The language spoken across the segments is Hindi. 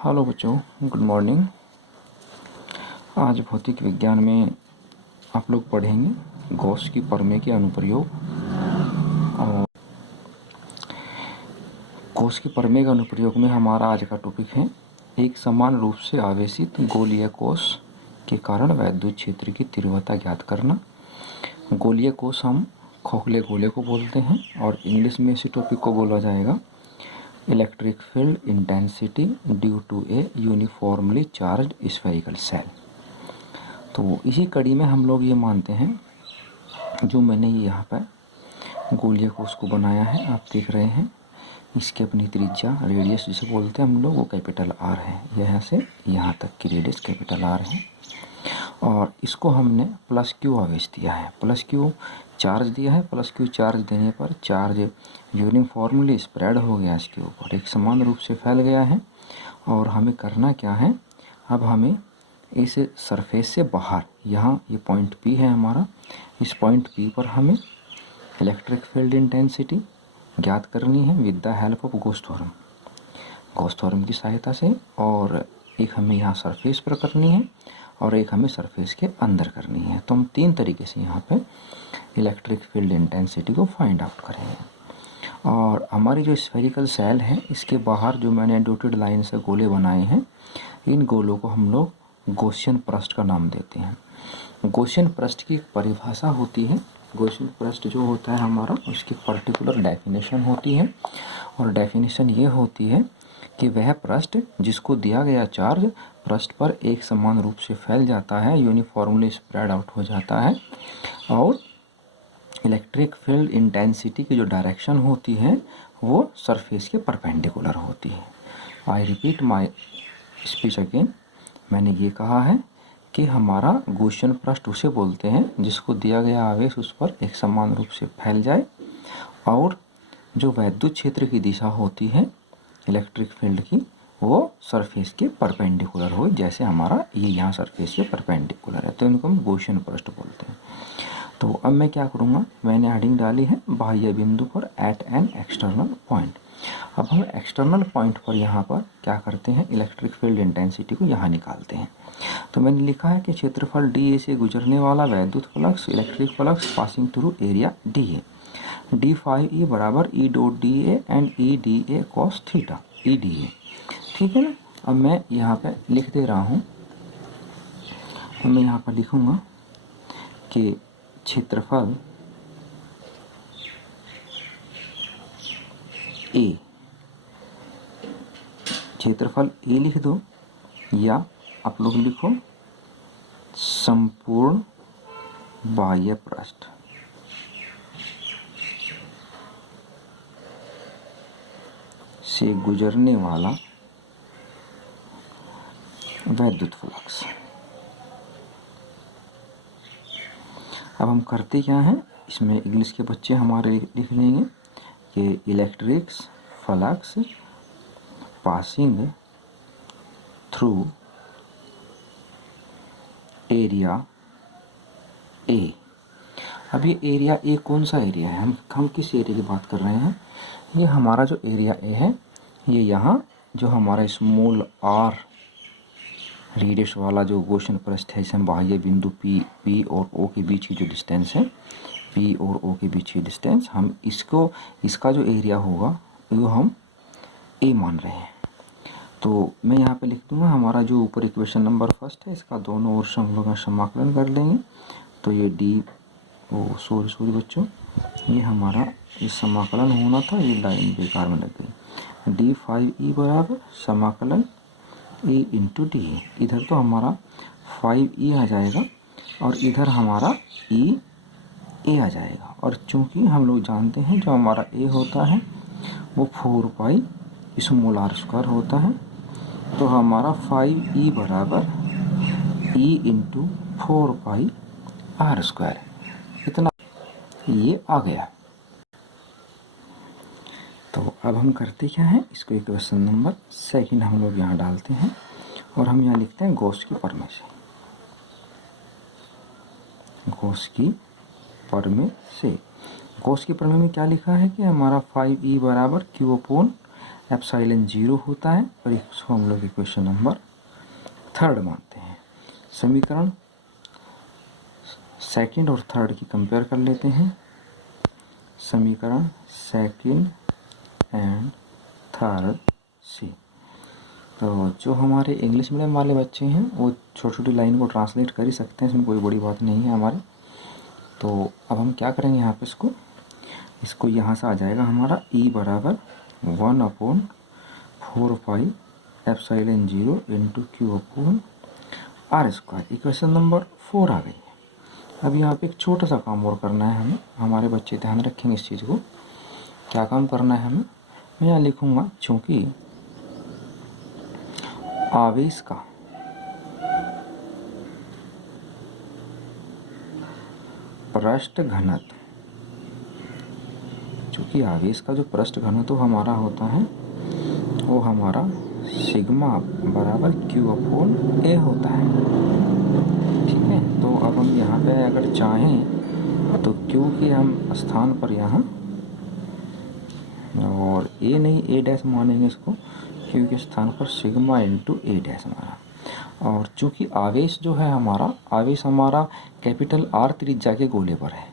हेलो बच्चों, गुड मॉर्निंग। आज भौतिक विज्ञान में आप लोग पढ़ेंगे गॉस की प्रमेय के अनुप्रयोग। और गॉस की प्रमेय के अनुप्रयोग में हमारा आज का टॉपिक है एक समान रूप से आवेशित गोलीय कोश के कारण वैद्युत क्षेत्र की तीव्रता ज्ञात करना। गोलीय कोश हम खोखले गोले को बोलते हैं और इंग्लिश में इसी टॉपिक को बोला जाएगा electric field intensity due to a uniformly charged spherical shell. तो इसी कड़ी में हम लोग ये मानते हैं, जो मैंने यहाँ पर गोलीय कोश को बनाया है आप देख रहे हैं, इसकी अपनी त्रिज्या रेडियस जिसे बोलते हैं हम लोग वो कैपिटल आर है। यहाँ से यहाँ तक की रेडियस कैपिटल आर है और इसको हमने प्लस क्यू आवेश दिया है, प्लस क्यू चार्ज दिया है। प्लस क्यू चार्ज देने पर चार्ज यूनिफॉर्मली स्प्रेड हो गया, इसके ऊपर एक समान रूप से फैल गया है। और हमें करना क्या है, अब हमें इस सरफेस से बाहर, यहाँ ये पॉइंट पी है हमारा, इस पॉइंट पी पर हमें इलेक्ट्रिक फील्ड इंटेंसिटी ज्ञात करनी है with the help of Gauss theorem की सहायता से। और एक हमें यहाँ सरफेस पर करनी है और एक हमें सरफेस के अंदर करनी है। तो हम तीन तरीके से यहाँ पे इलेक्ट्रिक फील्ड इंटेंसिटी को फाइंड आउट करेंगे। और हमारी जो स्फेरिकल सेल है इसके बाहर जो मैंने डॉटेड लाइन से गोले बनाए हैं, इन गोलों को हम लोग गॉसियन पृष्ठ का नाम देते हैं। गॉसियन पृष्ठ की परिभाषा होती है, गॉसियन पृष्ठ जो होता है हमारा उसकी पर्टिकुलर डेफिनेशन होती है। और डेफिनेशन ये होती है कि वह पृष्ठ जिसको दिया गया चार्ज पृष्ठ पर एक समान रूप से फैल जाता है, यूनिफॉर्मली स्प्रेड आउट हो जाता है और इलेक्ट्रिक फील्ड इंटेंसिटी की जो डायरेक्शन होती है वो सरफेस के परपेंडिकुलर होती है। I repeat my speech again. मैंने ये कहा है कि हमारा गॉसियन पृष्ठ उसे बोलते हैं जिसको दिया गया आवेश उस पर एक समान रूप से फैल जाए और जो वैद्युत क्षेत्र की दिशा होती है इलेक्ट्रिक फील्ड की वो सरफेस के परपेंडिकुलर हो, जैसे हमारा ये यहाँ सरफेस के परपेंडिकुलर है, तो इनको हम गॉसियन पृष्ठ बोलते हैं। तो अब मैं क्या करूँगा, मैंने हेडिंग डाली है बाह्य बिंदु पर एट एन एक्सटर्नल पॉइंट। अब हम एक्सटर्नल पॉइंट पर यहाँ पर क्या करते हैं, इलेक्ट्रिक फील्ड इंटेंसिटी को यहाँ निकालते हैं। तो मैंने लिखा है कि क्षेत्रफल डी ए से गुजरने वाला वैद्युत flux electric flux passing through area D A, D phi E बराबर E dot D A and E D A cos theta E D A. ठीक है ना। अब मैं यहाँ पे लिख दे रहा हूँ, अब मैं यहाँ पर लिखूँगा कि क्षेत्रफल ए, क्षेत्रफल ए लिख दो या आप लोग लिखो संपूर्ण बाह्य पृष्ठ से गुजरने वाला वैद्युत फ्लक्स। अब हम करते क्या हैं, इसमें इंग्लिश के बच्चे हमारे लिख लेंगे कि electric flux passing through area A. अब ये एरिया ए कौन सा एरिया है, हम किस एरिया की बात कर रहे हैं, ये हमारा जो एरिया ए है ये यहाँ जो हमारा स्मॉल आर रेडियस वाला जो गॉसियन पृष्ठ है, इसे हम बाह्य बिंदु पी और ओ के बीच की जो डिस्टेंस है, पी और ओ के बीच की डिस्टेंस, हम इसको इसका जो एरिया होगा वो हम ए मान रहे हैं। तो मैं यहाँ पे लिख दूँगा हमारा जो ऊपर इक्वेशन नंबर फर्स्ट है इसका दोनों ओर से हम लोग समाकलन कर लेंगे। तो ये डी सॉरी बच्चों, ये हमारा इस समाकलन होना था, ये लाइन बेकार में लग गई। डी फाइव ई बराबर समाकलन ए इंटू डी ए, इधर तो हमारा 5e आ जाएगा और इधर हमारा ए आ जाएगा। और चूंकि हम लोग जानते हैं जो हमारा ए होता है वो 4 स्मॉल आर स्क्वायर होता है, तो हमारा 5e बराबर e इंटू 4 आर स्क्वायर, इतना ये आ गया। तो अब हम करते क्या हैं, इसको इक्वेशन नंबर सेकंड हम लोग यहाँ डालते हैं और हम यहाँ लिखते हैं गॉस की प्रमेय से, गॉस की प्रमेय में क्या लिखा है कि हमारा 5e बराबर क्यू अपॉन एप्सिलॉन 0 होता है और इसको हम लोग इक्वेशन नंबर 3 मानते हैं। समीकरण सेकंड और थर्ड की कंपेयर कर लेते हैं। समीकरण सेकंड एंड थर्ड सी। तो जो हमारे इंग्लिश मीडियम वाले बच्चे हैं वो छोटी छोटी लाइन को ट्रांसलेट कर ही सकते हैं, इसमें कोई बड़ी बात नहीं है हमारे। तो अब हम क्या करेंगे यहाँ पे इसको यहाँ से आ जाएगा हमारा E बराबर 1/4 epsilon 0 into Q/r²। Equation number 4 आ गई है। अब यहाँ पे एक छोटा सा काम और करना है हमें, हमारे बच्चे ध्यान रखेंगे इस चीज़ को। क्या काम करना है हमें, मैं यहाँ लिखूँगा चूँकि आवेश का पृष्ठ घनत्व, चूँकि आवेश का जो पृष्ठ घनत्व हमारा होता है वो हमारा सिग्मा बराबर Q/A होता है। ठीक है, तो अब हम यहाँ पे अगर चाहें तो Q के हम स्थान पर यहाँ और A नहीं A डैश मानेंगे इसको, Q के स्थान पर सिग्मा इंटू A डैश माना। और चूँकि आवेश जो है हमारा, आवेश हमारा कैपिटल R त्रिज्या के गोले पर है,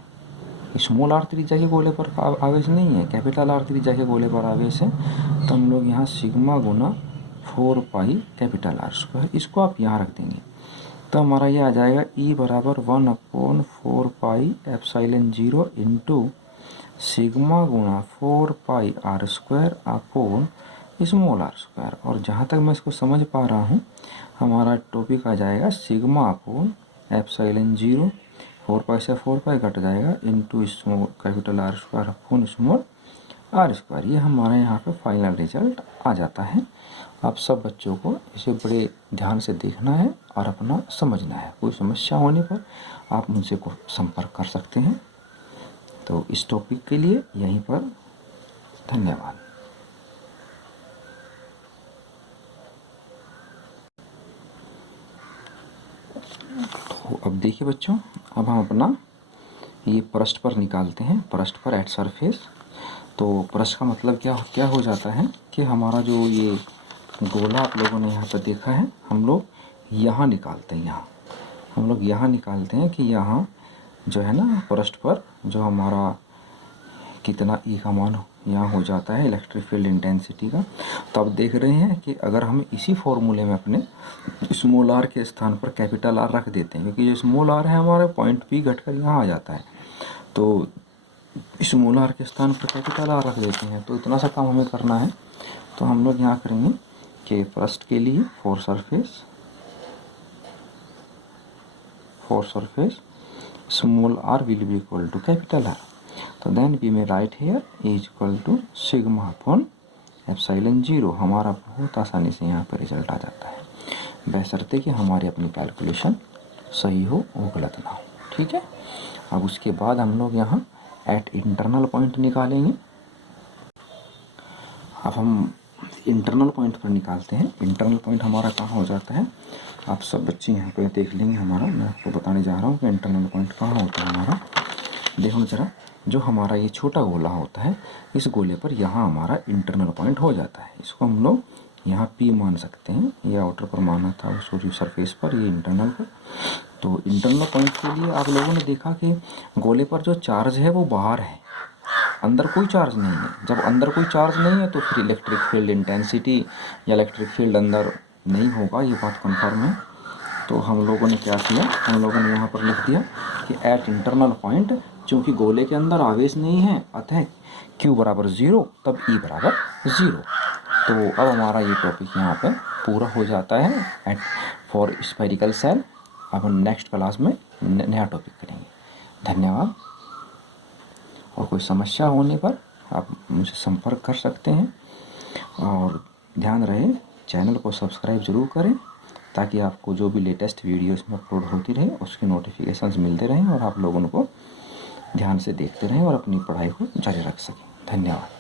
स्मॉल r त्रिज्या के गोले पर आवेश नहीं है, कैपिटल R त्रिज्या के गोले पर आवेश है। तो हम लोग यहाँ सिग्मा गुना 4 कैपिटल R², इसको आप यहाँ रख देंगे तो हमारा ये आ जाएगा E बराबर 1/4 एप्सिलॉन 0 इंटू सिग्मा गुना 4 r² अपॉन स्मॉल r²। और जहाँ तक मैं इसको समझ पा रहा हूँ हमारा टॉपिक आ जाएगा सिग्मा अपॉन एप्सिलॉन 0, 4 से 4 कट जाएगा into small capital R² upon small r²। ये हमारा यहाँ पे फाइनल रिजल्ट आ जाता है। आप सब बच्चों को इसे बड़े ध्यान से देखना है और अपना समझना है। कोई समस्या होने पर आप मुझसे को संपर्क कर सकते हैं। तो इस टॉपिक के लिए यहीं पर धन्यवाद। तो अब देखिए बच्चों, अब हम अपना ये पृष्ठ पर निकालते हैं, पृष्ठ पर एट सरफेस। तो पृष्ठ का मतलब क्या हो जाता है कि हमारा जो ये गोला आप लोगों ने यहाँ पर देखा है, हम लोग यहाँ निकालते हैं, हम लोग यहाँ निकालते हैं कि यहाँ जो है ना पृष्ठ पर जो हमारा कितना E का मान यहाँ हो जाता है इलेक्ट्रिक फील्ड इंटेंसिटी का। तो अब देख रहे हैं कि अगर हम इसी फॉर्मूले में अपने स्मॉल r के स्थान पर कैपिटल R रख देते हैं, क्योंकि जो स्मॉल r है हमारे पॉइंट P घटकर यहाँ आ जाता है, तो स्मॉल r के स्थान पर कैपिटल R रख देते हैं। तो इतना सा काम हमें करना है। तो हम लोग यहाँ करेंगे कि फर्स्ट के लिए for surface small r will be equal to capital R। तो then we may write here is equal to sigma upon epsilon 0। हमारा बहुत आसानी से यहाँ पर रिजल्ट आ जाता है, बशर्ते कि हमारी अपनी कैलकुलेशन सही हो, वो गलत ना हो। ठीक है, अब उसके बाद हम लोग यहाँ एट इंटरनल पॉइंट निकालेंगे। अब हम इंटरनल पॉइंट पर निकालते हैं। इंटरनल पॉइंट हमारा कहाँ हो जाता है, आप सब बच्चे यहाँ पे देख लेंगे। हमारा मैं आपको बताने जा रहा हूँ कि इंटरनल पॉइंट कहाँ होता है हमारा। देखो जरा, जो हमारा ये छोटा गोला होता है, इस गोले पर यहाँ हमारा इंटरनल पॉइंट हो जाता है। इसको हम लोग यहाँ P मान सकते हैं, ये आउटर पर माना था सॉरी सरफेस पर, ये इंटरनल पर। तो इंटरनल पॉइंट के लिए आप लोगों ने देखा कि गोले पर जो चार्ज है वो बाहर है, अंदर कोई चार्ज नहीं है। जब अंदर कोई चार्ज नहीं है तो फिर इलेक्ट्रिक फील्ड इंटेंसिटी या इलेक्ट्रिक फील्ड अंदर नहीं होगा, ये बात कन्फर्म है। तो हम लोगों ने क्या किया, हम लोगों ने यहाँ पर लिख दिया कि एट इंटरनल पॉइंट, चूँकि गोले के अंदर आवेश नहीं है अतः Q बराबर 0, तब E बराबर 0। तो अब हमारा ये टॉपिक यहाँ पर पूरा हो जाता है एट फॉर स्फेरिकल सेल। अब हम नेक्स्ट क्लास में नया टॉपिक करेंगे। धन्यवाद। और कोई समस्या होने पर आप मुझसे संपर्क कर सकते हैं। और ध्यान रहे चैनल को सब्सक्राइब ज़रूर करें, ताकि आपको जो भी लेटेस्ट वीडियोस में अपलोड होती रहे उसके नोटिफिकेशंस मिलते रहें और आप लोगों को ध्यान से देखते रहें और अपनी पढ़ाई को जारी रख सकें। धन्यवाद।